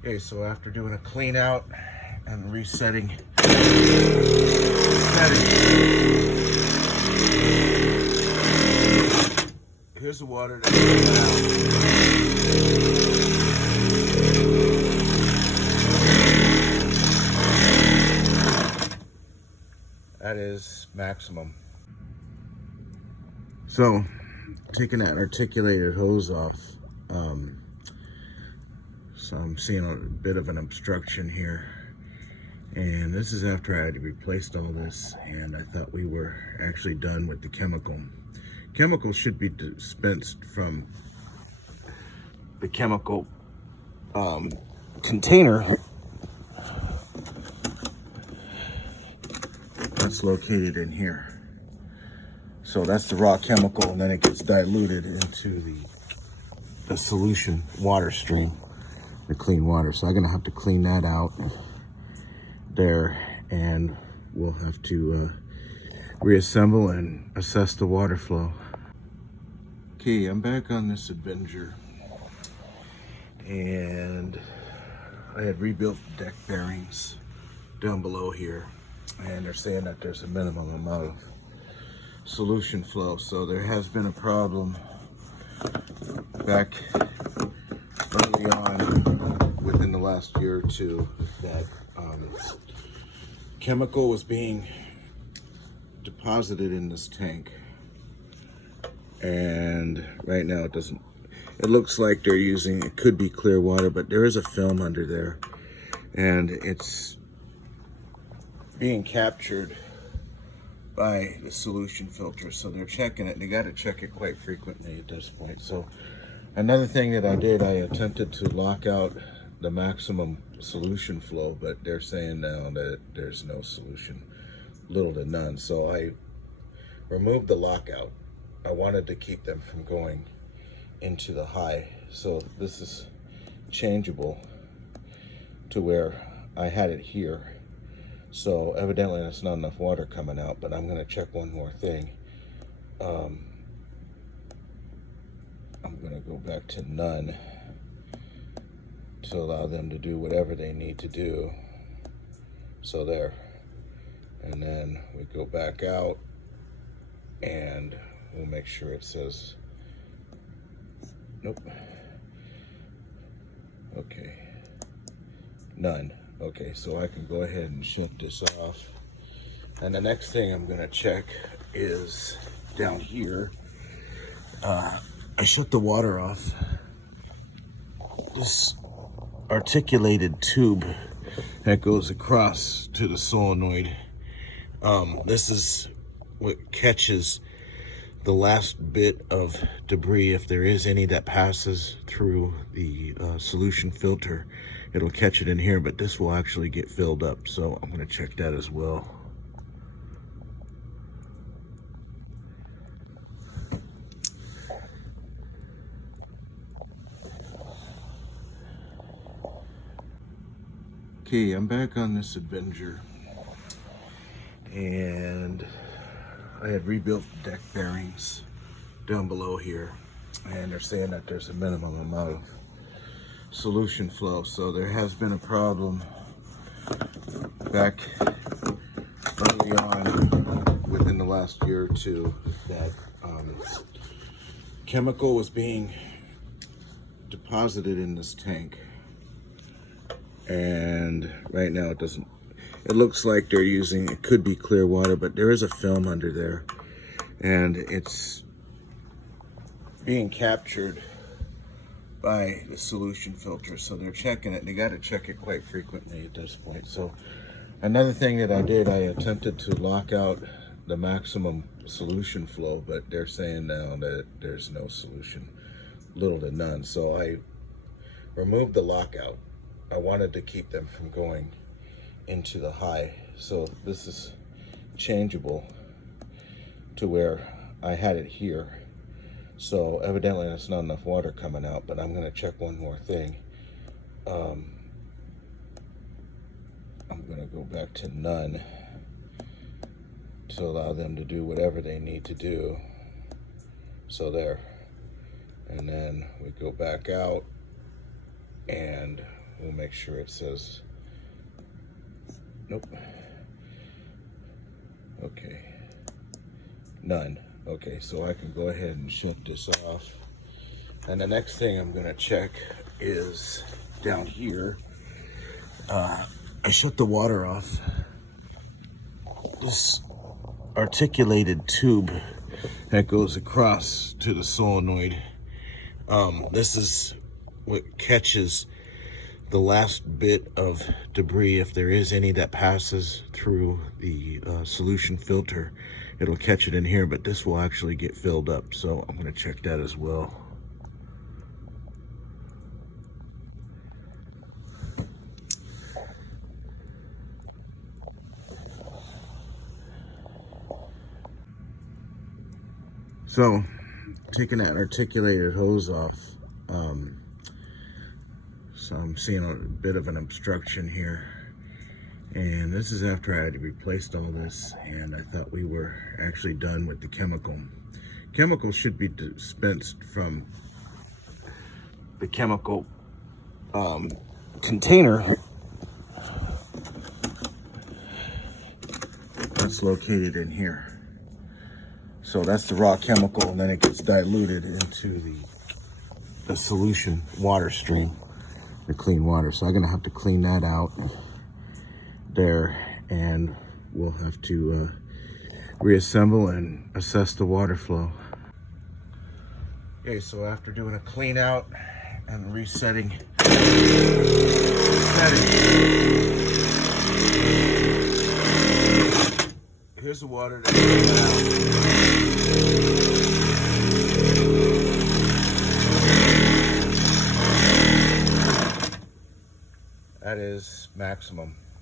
Okay, so after doing a clean out and resetting here's the water that's coming out. That is maximum. So, taking that articulated hose off, so I'm seeing a bit of an obstruction here. And this is after I had replaced all this, and I thought we were actually done with the chemical. Chemical should be dispensed from the chemical container that's located in here. So that's the raw chemical, and then it gets diluted into the solution water stream, the clean water. So I'm gonna have to clean that out there, and we'll have to reassemble and assess the water flow. Okay, I'm back on this Advenger, and I had rebuilt the deck bearings down below here, and they're saying that there's a minimum amount of solution flow. So there has been a problem back early on within the last year or two that chemical was being deposited in this tank, and right now it looks like they're using, it could be clear water, but there is a film under there, and it's being captured by the solution filter. So they're checking it, and they got to check it quite frequently at this point. So another thing that I did, I attempted to lock out the maximum solution flow, but they're saying now that there's no solution, little to none. So I removed the lockout. I wanted to keep them from going into the high. So this is changeable to where I had it here. So evidently there's not enough water coming out, but I'm gonna check one more thing. I'm gonna go back to none to allow them to do whatever they need to do. So there, and then we go back out, and we'll make sure it says, nope, okay, none. Okay, so I can go ahead and shut this off. And the next thing I'm gonna check is down here. I shut the water off. This articulated tube that goes across to the solenoid, this is what catches the last bit of debris, if there is any that passes through the solution filter. It'll catch it in here, but this will actually get filled up. So I'm gonna check that as well. Okay, I'm back on this Advenger, and I had rebuilt the deck bearings down below here, and they're saying that there's a minimum amount of solution flow. So there has been a problem back early on within the last year or two that chemical was being deposited in this tank, and right now it looks like they're using, it could be clear water, but there is a film under there, and it's being captured by the solution filter. So they're checking it, and they got to check it quite frequently at this point. So another thing that I did, I attempted to lock out the maximum solution flow, but they're saying now that there's no solution, little to none. So I removed the lockout. I wanted to keep them from going into the high. So this is changeable to where I had it here. So evidently there's not enough water coming out, but I'm gonna check one more thing. I'm gonna go back to none to allow them to do whatever they need to do. So there, and then we go back out, and We'll make sure it says, nope. Okay, none. Okay, so I can go ahead and shut this off. And the next thing I'm gonna check is down here. I shut the water off. This articulated tube that goes across to the solenoid. This is what catches the last bit of debris, if there is any that passes through the solution filter. It'll catch it in here, but this will actually get filled up, so I'm going to check that as well. So, taking that articulated hose off, so I'm seeing a bit of an obstruction here. And this is after I had replaced all this, and I thought we were actually done with the chemical. Chemical should be dispensed from the chemical container that's located in here. So that's the raw chemical, and then it gets diluted into the solution water stream, the clean water. So I'm gonna have to clean that out there, and we'll have to reassemble and assess the water flow. Okay, so after doing a clean out and resetting, here's the water that's coming out. That is maximum.